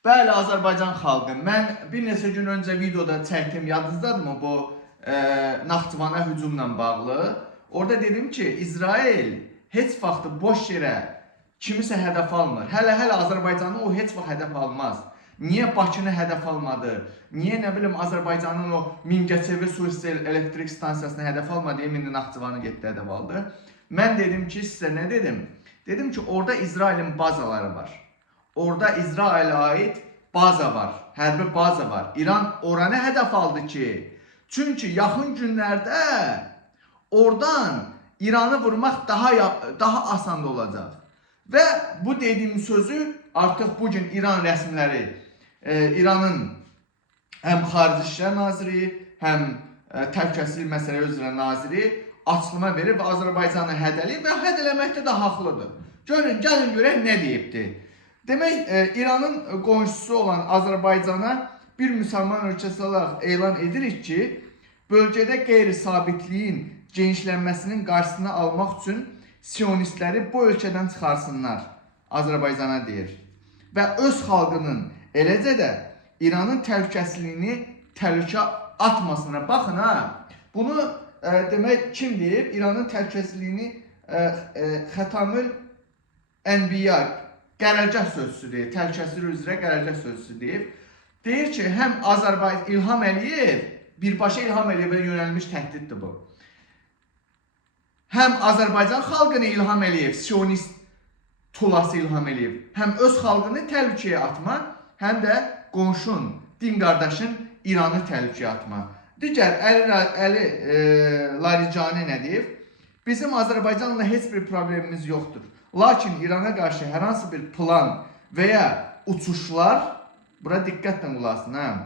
Bəli, Azərbaycan xalqı. Mən bir neçə gün öncə videoda çəkdim, yadınızdadırmı bu Naxçıvana hücumla bağlı? Orada dedim ki, İsrail heç vaxt boş yerə kimisə hədəf almır. Hələ Azərbaycanı o heç vaxt hədəf almaz. Niyə Bakını hədəf almadı? Niyə nə bilim Azərbaycanın o Mingəçevir su elektrik stansiyasını hədəf almadı? İndi Naxçıvanı getdi hədəf aldı. Mən dedim ki, sizə nə dedim? Dedim ki, orada İsrailin bazaları var. Orada İsrailə ait baza var, hərbi baza var. İran oranı hədəf aldı ki, çünki yaxın günlərdə oradan İranı vurmaq daha asan olacaq. Və bu dediyim sözü artıq bugün İran rəsmiləri, İranın həm Xarici İşlər Naziri, həm Təhlükəsizlik Məsələləri üzrə Naziri açıqlama verir və Azərbaycanı hədələyir və hədələməkdə də haqlıdır. Gəlin görək nə deyibdir. Demək, İranın qonşusu olan Azərbaycana bir müsəlman ölkəsi olaraq elan edirik ki, bölgədə qeyri-sabitliyin genişlənməsinin qarşısını almaq üçün sionistləri bu ölkədən çıxarsınlar, Azərbaycana deyir. Və öz xalqının, eləcə də İranın təhlükəsizliyini təhlükə atmasına baxın ha. Bunu demək kim deyib? İranın təhlükəsizliyini Xətamül Ənbiya qərargah sözcüsü deyir, təhlükəsizlik üzrə qərargah sözcüsü deyir. Deyir ki, həm Azərbaycan İlham Əliyev, birbaşa İlham Əliyevə yönəlmiş təhdiddir bu. Həm Azərbaycan xalqını İlham Əliyev, sionist tulası İlham Əliyev, həm öz xalqını təhlükəyə atma, həm də qonşun, din qardaşın İranı təhlükəyə atma. Digər Əli Larijani nə deyir? Bizim Azərbaycanla heç bir problemimiz yoxdur. Lakin İrana qarşı hər hansı bir plan və ya uçuşlar, bura diqqətlə qulaq asın,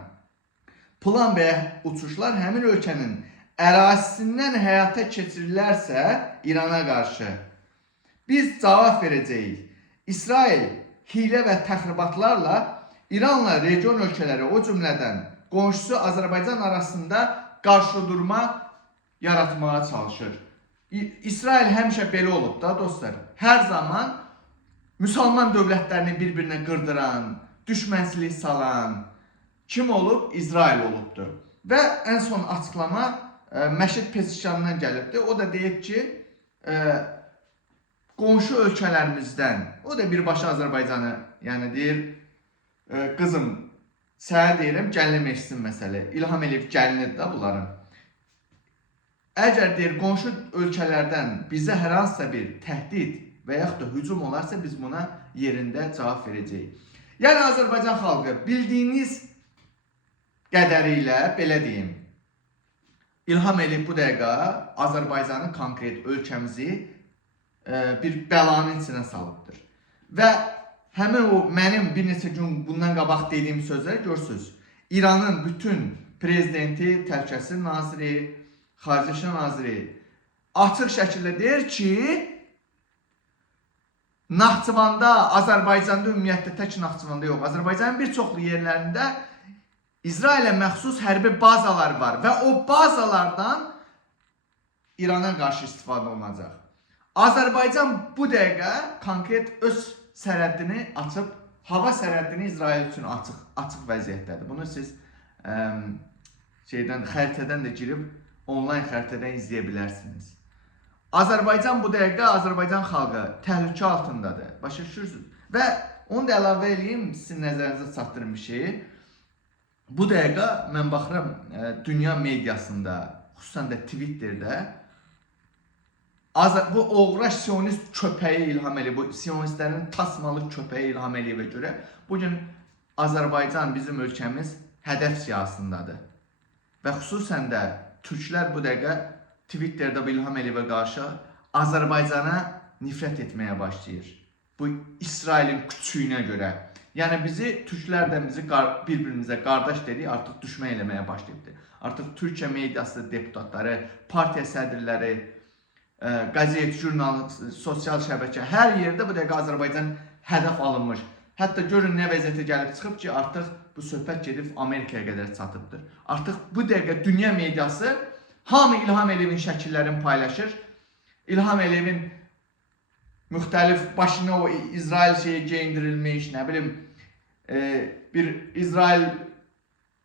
plan və ya uçuşlar həmin ölkənin ərazisindən həyata keçirilərsə İrana qarşı biz cavab verəcəyik. İsrail hilə və təxribatlarla İranla region ölkələri, o cümlədən qonşusu Azərbaycan arasında qarşıdurma yaratmağa çalışır. İsrail həmişə belə olub da dostlar. Hər zaman müsəlman dövlətlərini bir-birinə qırdıran, düşmənçilik salan kim olub? İsrail olubdur. Və ən son açıqlama Məşid Pezeşkandan gəlibdir. O da deyib ki, qonşu ölkələrimizdən, o da birbaşa Azərbaycanı, yəni deyir, qızım, sənə deyirəm, gəlinim eşitsin məsələ. İlham Əliyev gəlinidir də bunların. Əgər deyir, qonşu ölkələrdən bizə hər hansısa bir təhdid və yaxud da hücum olarsa, biz buna yerində cavab verəcəyik. Yəni, Azərbaycan xalqı bildiyiniz qədərilə, belə deyim, İlham Əliyev bu dəqiqə Azərbaycanın konkret ölkəmizi bir bəlanın içinə salıbdır. Və həmin o mənim bir neçə gün bundan qabaq dediyim sözlər görsünüz. İranın bütün prezidenti, təhlükəsizlik naziri, Xarici İşlər Naziri açıq şəkildə deyir ki, Naxçıvanda, Azərbaycanda ümumiyyətlə tək Naxçıvanda yox, Azərbaycanın bir çoxlu yerlərində İsrailə məxsus hərbi bazalar var və o bazalardan İrana qarşı istifadə olunacaq. Azərbaycan bu dəqiqə konkret öz sərhəddini açıb, hava sərhəddini İsrail üçün açıq vəziyyətdədir. Bunu siz xəritədən də girib onlayn xəritədən izləyə bilərsiniz. Azərbaycan bu dəqiqə, Azərbaycan xalqı təhlükə altındadır. Başa düşürsünüz? Və onu da əlavə edeyim, sizin nəzərinizə çatdırım bir şeyi. Bu dəqiqə mən baxıram dünya mediasında, xüsusən də Twitterdə bu oğraş sionist köpəyi İlham Əliyev, bu sionistlərin tasmalı köpəyi İlham Əliyevə görə bugün Azərbaycan, bizim ölkəmiz hədəf siyasındadır. Və xüsusən də türklər bu dəqiqə Twitterdə bu İlham Əliyevə qarşı Azərbaycana nifrət etməyə başlayır. Bu İsrailin küçüyünə görə. Yəni bizi, türklərdən bizi bir-birimizə qardaş dedik, artıq düşmən eləməyə başlayıbdır. Artıq Türkiyə mediası deputatları, partiya sədrləri, qəzet, jurnal, sosial şəbəkə, hər yerdə bu dəqiqə Azərbaycan hədəf alınmış. Hətta görün nə vəziyyətə gəlib çıxıb ki, artıq bu söhbət gedib Amerikaya qədər çatıbdır. Artıq bu dəqiqə dünya mediası hamı İlham Əliyevin şəkillərini paylaşır. İlham Əliyevin müxtəlif başına o İsrail şeyi geyindirilmiş, nə bilim, bir İsrail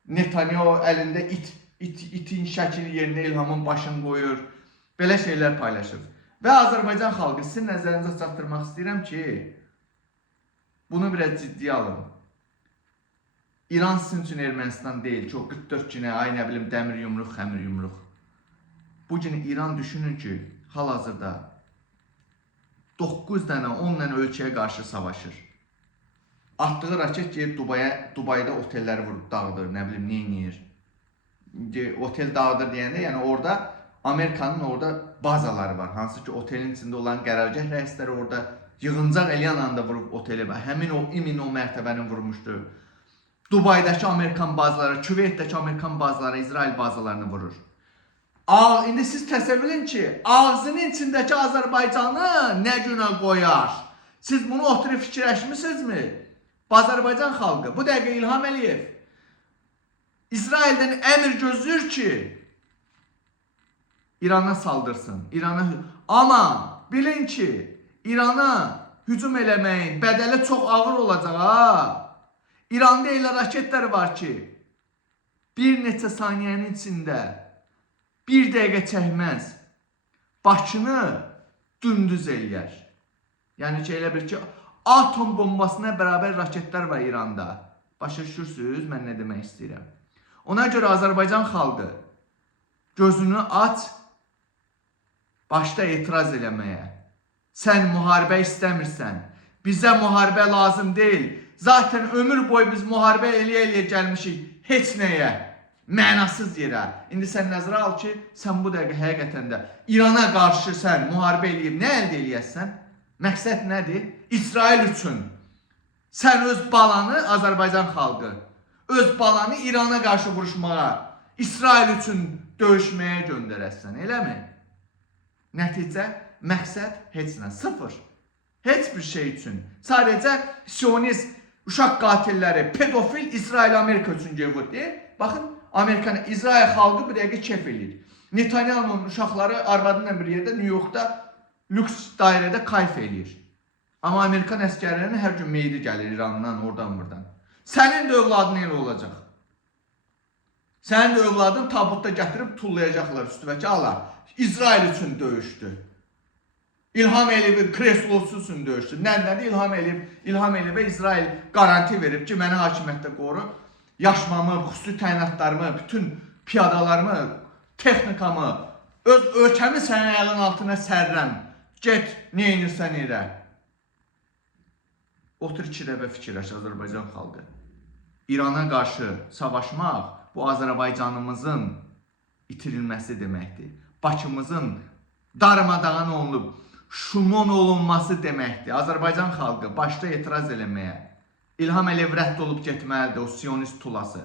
Netanyahu əlində itin şəkili yerinə İlhamın başını qoyur. Belə şeylər paylaşır. Və Azərbaycan xalqı sizin nəzərinizə çatdırmaq istəyirəm ki, bunu biraz ciddiyə alın. İran sizin üçün Ermənistan deyil ki, o 44 günə, ay nə bilim, dəmir yumruq, xəmir yumruq. Bu gün İran düşünün ki, hal-hazırda 9 dənə, 10 dənə ölkəyə qarşı savaşır. Atdığı raket gelib Dubayda otelləri vurub dağıdır, nə bilim, neyniyir. Otel dağıdır deyəndə, yəni orada Amerikanın orada bazaları var. Hansı ki, otelin içində olan qərargah rəisləri orada yığıncaq eləyən anda vurub oteli və həmin o mərtəbəni vurmuşdu. Dubaydakı Amerikan bazaları, Küveytdəki Amerikan bazaları, İsrail bazalarını vurur. İndi siz təsəvvür edin ki, ağzının içindəki Azərbaycanı nə günə qoyar? Siz bunu oturub fikirləşmisinizmi? Azərbaycan xalqı, bu dəqiqə İlham Əliyev İsraildən əmr gözləyir ki, İrana saldırsın. Amma bilin ki, İrana hücum eləməyin bədəli çox ağır olacaq. İranda elə raketlər var ki, bir neçə saniyənin içində, bir dəqiqə çəkməz, Bakını dümdüz eləyər. Yəni ki, elə bir ki, atom bombasına bərabər raketlər var İranda. Başa düşürsünüz, mən nə demək istəyirəm. Ona görə Azərbaycan xalqı gözünü aç, başda etiraz eləməyə. Sən müharibə istəmirsən, bizə müharibə lazım deyil. Zaten ömür boyu biz müharibə eləyə gəlmişik heç nəyə, mənasız yerə. İndi sən nəzərə al ki, sən bu dəqiqə həqiqətən də İrana qarşı sən müharibə eləyib nə əldə eləyəsən? Məqsəd nədir? İsrail üçün. Sən öz balanı, Azərbaycan xalqı, öz balanı İrana qarşı vuruşmağa, İsrail üçün döyüşməyə göndərəsən, eləmi? Nəticə, məqsəd heç nə, sıfır. Heç bir şey üçün. Sadəcə Siyonist uşaq qatilləri, pedofil İsrail-Amerika üçün gevirdi. Baxın, Amerikanın, İsrail xalqı bir dəqiqə kef edir. Netanyahu'nun uşaqları arvadıyla bir yerdə New York'da lüks dairədə kayf eləyir. Amma Amerikan əskərlərinin hər gün meyidi gəlir İrandan, oradan, buradan. Sənin də övladın elə olacaq. Sənin də övladın tabutda gətirib tullayacaqlar üstüvə ki, Allah, İsrail üçün döyüşdü. İlham Əliyevin kreslosu üçün döyüşdü. Nədir İlham Əliyev? İlham Əliyevə İsrail garanti verib ki, məni hakimiyyətdə qoru, yaşmamı, xüsusi təyinatlarımı, bütün piyadalarımı, texnikamı, öz ölkəmi sənin əlin altına sərrəm. Get, nə inirsən elə? Otur iki dəfə fikirləş Azərbaycan xalqı. İrana qarşı savaşmaq bu Azərbaycanımızın itirilməsi deməkdir. Bakımızın darmadağın olunub, şumon olunması deməkdir. Azərbaycan xalqı başda etiraz eləməyə, İlham Əliyev rədd olub getməlidir, o siyonist tulası.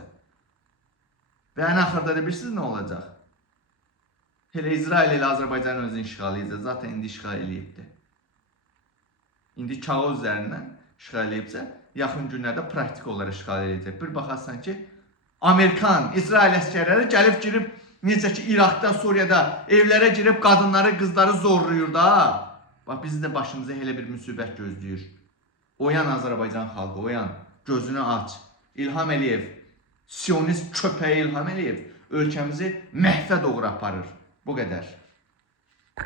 Və ən axırda da bilirsiniz nə olacaq? Elə İsrail ilə Azərbaycan özünü işğal edəcək. Zaten indi işğal eləyibdir. İndi kağız üzərindən işğal eləyibsə, yaxın günlərdə praktik olaraq işğal eləyəcək. Bir baxarsan ki, Amerikan, İsrail əskərləri gəlib girib, necə ki İraqda, Suriyada evlərə girib qadınları, qızları zorlayır da. Bax, bizi də başımıza elə bir müsibət gözləyir. Oyan Azərbaycan xalqı, oyan, gözünü aç. İlham Əliyev, siyonist köpəyi İlham Əliyev ölkəmizi məhvə doğru aparır. Bu qədər.